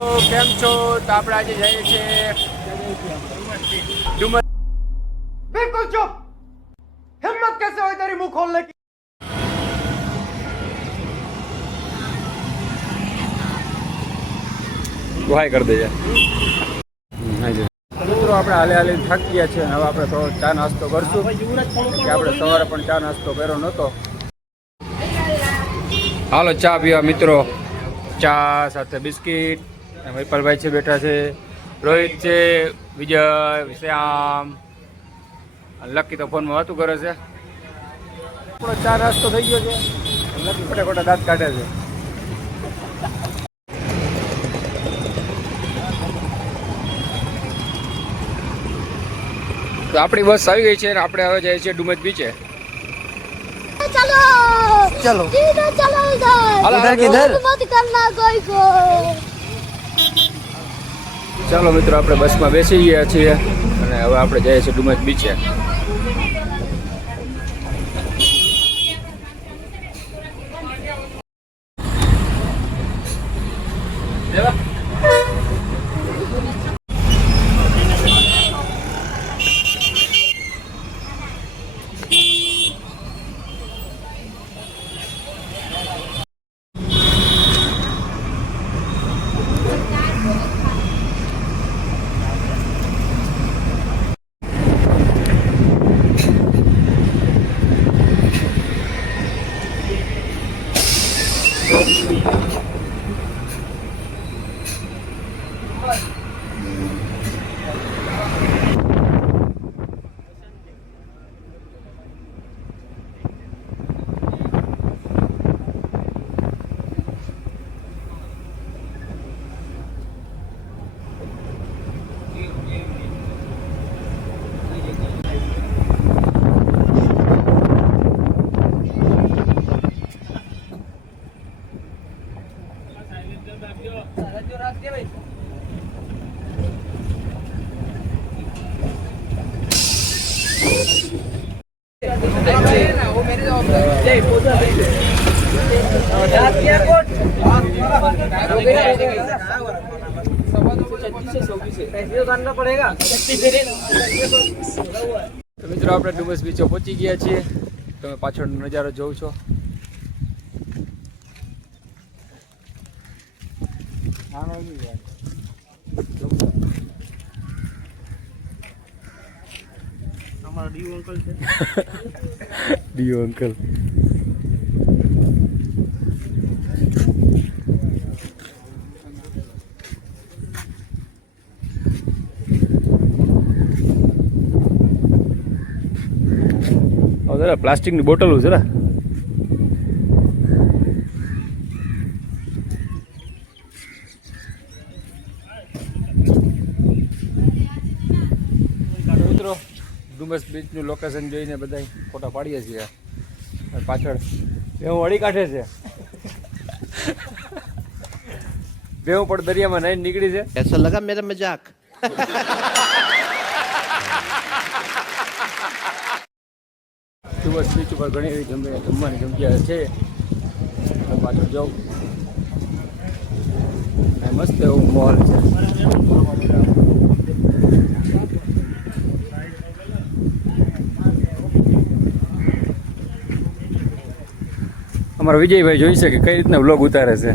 કેમ છો? તો આપણે આજે જઈએ છીએ ડુમસ। बिल्कुल चुप। हिम्मत कैसे हुई तेरी मुंह खोलने की? વાય કરી દેજે। મિત્રો આપણે હાલે હાલે થાકી ગયા છે। હવે આપણે થોડો ચા નાસ્તો કરશું કે આપણે સવારે પણ ચા નાસ્તો કર્યો નહોતો। હાલો ચા પીવા મિત્રો। ચા સાથે બિસ્કિટ। વિપલભાઈ છે બેઠા છે, રોહિત છે, વિજય, શ્યામ, લકી તો ફોનમાં વાતું કરે છે। આપણો ચા નાસ્તો થઈ ગયો છે। લકી ખોટા દાંત કાઢે છે। તો આપણી બસ આવી ગઈ છે અને આપણે હવે જઈએ છીએ ડુમસ બીચે। चलो चलो इधर चलो इधर इधर किधर? मत करना कोई को। ચાલો મિત્રો આપણે બસમાં બેસી ગયા છીએ અને હવે આપણે જઈએ છીએ ડુમસ બીચે। તો મિત્રો આપણે ડુમસ બીચે પહોંચી ગયા છીએ। તમે પાછળનો નજારો જોઉં છો। हमारा डीओ अंकल છે। ડીઓ અંકલ। પ્લાસ્ટિકની બોટલો છે ને। મિત્રો ડુમસ બીચનું લોકેશન જોઈને બધા ફોટા પાડીએ છીએ। પાછળ બેવું વળી કાઢે છે। બેવું પણ દરિયામાં નાઈને નીકળી છે। कैसा लगा मेरा मजाक? ડુમસ બીચ ઉપર ઘણી એવી જમવાની જગ્યા છે। પાછળ જાઉં મસ્ત એવું મોલ છે। અમારા વિજયભાઈ જોઈ છે કે કઈ રીતના વ્લોગ ઉતારે છે।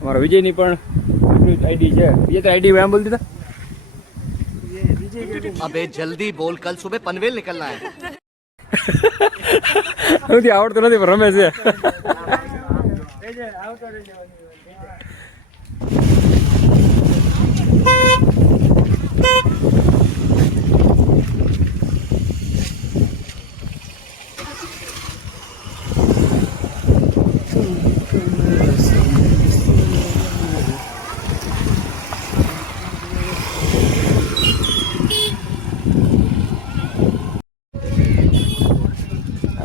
અમારા વિજયની પણ આઈડી છે। વિજય તો આઈડી એમ બોલતી હતા। अबे जल्दी बोल, कल सुबह पनवेल निकलना है। આવડતું નથી પણ રમે છે।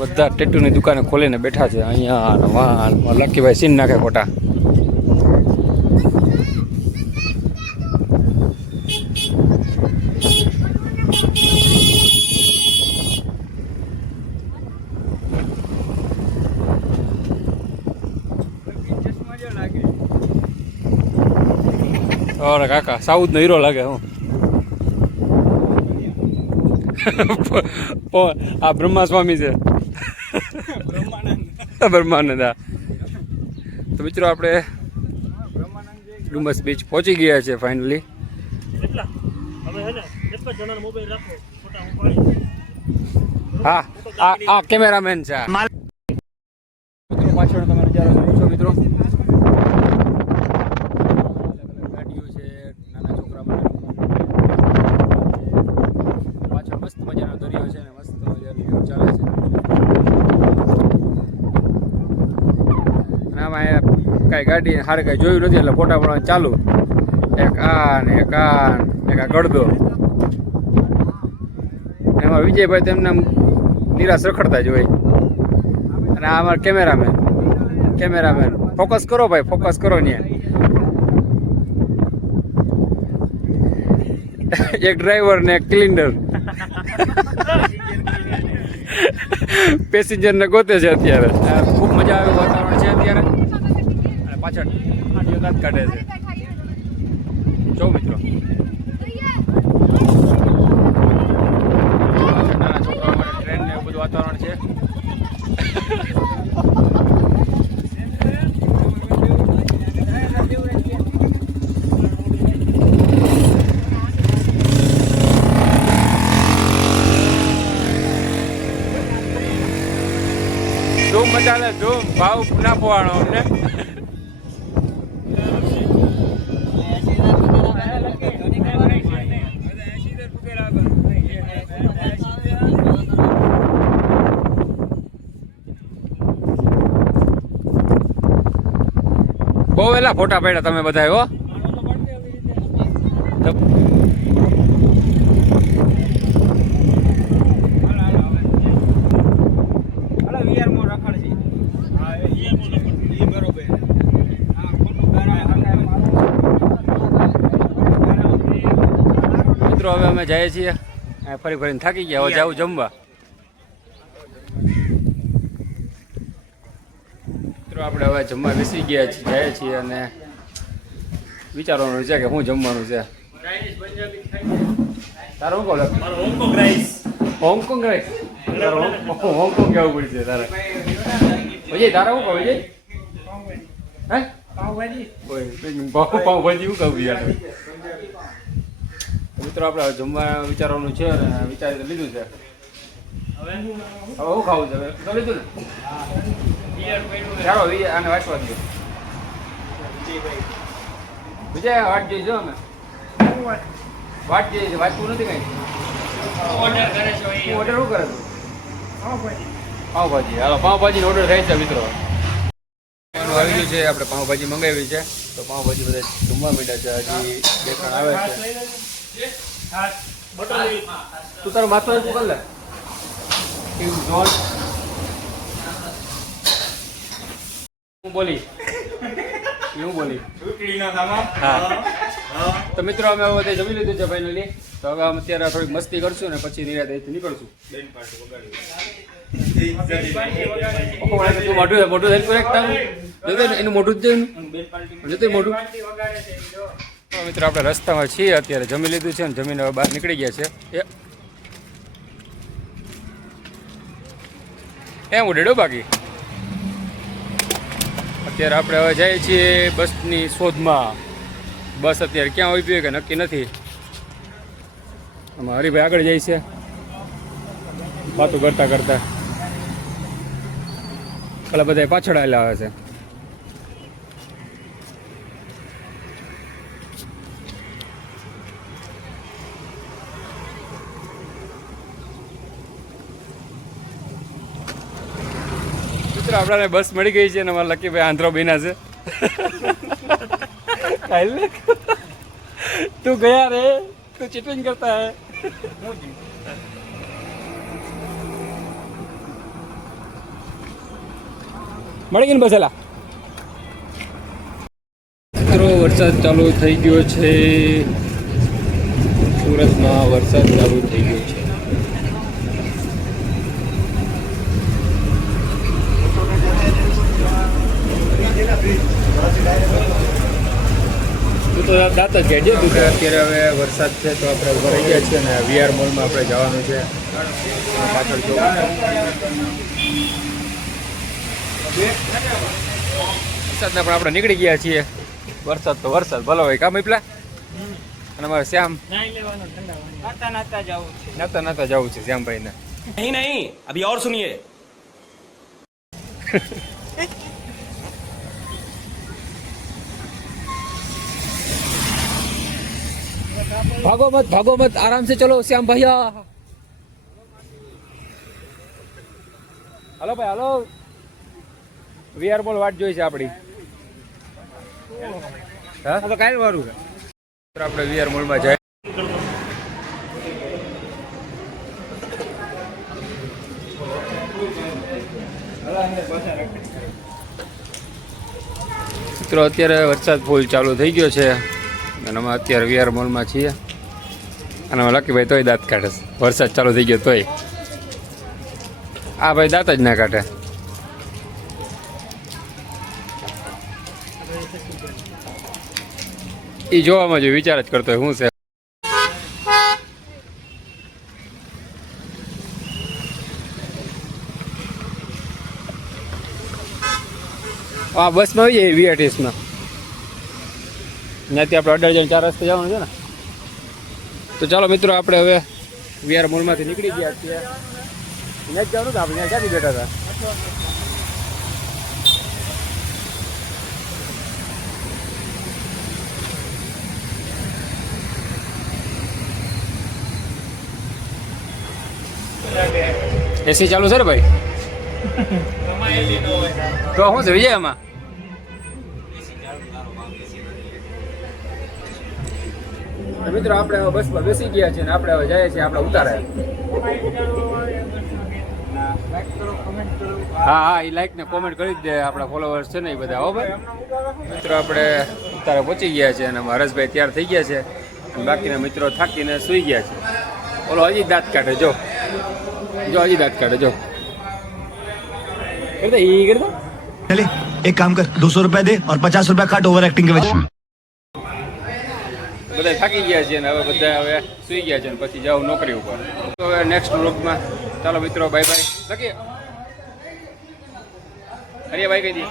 બધા ટેટુની દુકાને ખોલીને બેઠા છે। અહીંયા અને વાહ લકીભાઈ સીન નાખે ખોટા। ઓરે કાકા સાઉથ નો હીરો લાગે હું આ બ્રહ્મા સ્વામી છે બ્રહ્માનંદ હા. તો મિત્રો આપણે ડુમસ બીચ પહોંચી ગયા છે ફાઇનલી. હા આ કેમેરામેન છે મિત્રો. પાછળ તમે નજારો જોઈ છો મિત્રો. ગાડીઓ છે નાના છોકરા માટે. પાછળ મસ્ત મજાનો દરિયો છે ને મસ્ત મજાની વ્યૂ ચાલે છે. અને આમાં કાંઈ ગાડી હારે કાંઈ જોયું નથી એટલે ફોટા પડવાનું ચાલુ. એક આ ને એક આ ને એક આ ગળદો. એમાં વિજયભાઈ તેમને નિરાશ રખડતા જ હોય. અને આ અમારા કેમેરામેન ફોકસ કરો ભાઈ, ફોકસ કરો ને. એક ડ્રાઈવર ને એક ક્લિન્ડર પેસેન્જર ને ગોતે છે અત્યારે. ખૂબ મજા આવે વાતાવરણ છે અત્યારે. અને પાછળ દાંત કાઢે છે. જો મિત્રો નાના છોકરાઓ માટે ટ્રેન ને એવું બધું વાતાવરણ છે. ધૂમ મચાલે ધૂમ. ભાવ ના પોવાનો અમને. બહુ વેલા ફોટા પાડ્યા તમે બધા હો. મિત્રો હવે અમે જઈએ છીએ ફરી ફરીને થાકી ગયા. હવે જાવું જમવા. મિત્રો આપણે હવે જમવા બેસી ગયા છીએ, જઈએ છીએ અને વિચારવાનું છે કે શું જમવાનું છે. તારે શું કહો? Hong Kong rice. Hong Kong rice. Hong Kong કેવું પડશે તારે? વિજય તારે શું કહો? વિજય હે પાવભાજી શું કહું યાર? મિત્રો આપણે હવે જમવા વિચારવાનું છે અને વિચારી તો લીધું છે. હવે શું ખાવું છે? તો લીધું ને. ચાલો વિજય આને વાંચવા દો. વિજય વાટ જોઈજો. અમે વાટ જોઈએ છે, વાંચવું નથી કઈ. ઓર્ડર શું કરે છે? પાવભાજી. હાલો પાવભાજી ઓર્ડર થાય છે મિત્રો. આવી ગયું છે, આપણે પાવભાજી મંગાવી છે તો પાવભાજી બધા જમવા માંડ્યા છે. હજી 2-3 આવે છે. તું તારું માથું શું કર લે? હું બોલી હા. તો મિત્રો અમે હવે જમી લીધું છે ફાઇનલી. તો હવે અમે અત્યારે થોડીક મસ્તી કરશું ને પછી નિરાતે નીકળશું. મોઢું એનું મોઢું જ જોયું મોઢું. મિત્રો આપણે રસ્તામાં છીએ અત્યારે. જમી લીધું છે ને જમીને હવે બહાર નીકળી ગયા છે. એમ ઉડેડો બાકી. અત્યારે આપણે હવે જઈએ છીએ બસની શોધમાં. બસ અત્યારે ક્યાં આવી પીએ કે નક્કી નથી. આમાં હરિભાઈ આગળ જાય છે વાતો કરતા કરતા. પેલા બધા પાછળ આવેલા આવે છે. મિત્રો આપણાને બસ મળી ગઈ છે અને અમારા લકીભાઈ આંધ્રો બીના છે. તું ગયા રે, તું ચીટિંગ કરતા હે. મળી ગઈ ને બસેલા. મિત્રો વરસાદ ચાલુ થઈ ગયો છે. સુરતમાં વરસાદ ચાલુ થઈ ગયો છે. તો દાંત જ કાઢીએ તું કે અત્યારે હવે વરસાદ છે તો આપણે ઉભા રહી ગયા છીએ ને વીઆર મોલમાં આપણે જવાનું છે પાછળ જો વરસાદના પણ આપણે નીકળી ગયા છીએ વરસાદ તો વરસાદ ભલો હોય કામ પીપલા અને અમારે શ્યામ નાતા જવું છે શ્યામભાઈને नहीं नहीं अभी और सुनिए भागो मत आराम से चलो श्याम भैया हेलो भाई हेलो વીઆર મોલ વાટ જોઈ છે આપણી હા તો કાલ વારું છે આપણે વીઆર મોલમાં જાય મિત્રો અત્યારે વરસાદ ફૂલ ચાલુ થઈ ગયો છે અને અમે અત્યારે વીઆર મોલમાં છીએ અને અમે લકીભાઈ તોય દાંત કાઢે છે વરસાદ ચાલુ થઈ ગયો તોય આ ભાઈ દાંત જ ના કાઢે એ જોવામાં જો વિચાર જ કરતો હોય શું છે હા બસમાં આવી જાય વીઆરટીએસમાં ત્યાંથી આપણે 18 જણ 4 રસ્તે જવાનું છે ને તો ચાલો મિત્રો આપણે હવે વીઆર મોલમાંથી નીકળી ગયા છીએ ત્યાં જ જવાનું તો આપણે ત્યાં ક્યાંથી બેઠા હતા એસી ચાલુ છે ને ભાઈ તો શું છે વિજય આમાં મિત્રો આપણે હવે બસમાં બેસી ગયા છીએ ને આપણે હવે જઈએ છીએ આપણે ઉતારે હા એ લાઈક ને કોમેન્ટ કરી જ દે આપણા ફોલોવર્સ છે ને એ બધા હો ભાઈ મિત્રો આપણે ઉતારે પહોંચી ગયા છે અને હરેશભાઈ તૈયાર થઈ ગયા છે અને બાકીના મિત્રો થાકીને સૂઈ ગયા છે ઓલો હજી દાંત કાઢે જો હજી દાંત કાઢે જો चले एक काम कर 200 रुपया दे और 50 रुपया काट ओवर एक्टिंग के वजह બધા થાકી ગયા છે અને હવે બધા હવે સૂઈ ગયા છે અને પછી જાવ નોકરી ઉપર તો હવે નેક્સ્ટ વ્લોગમાં ચાલો મિત્રો બાય બાય લખીએ અરે બાય કહી દઈએ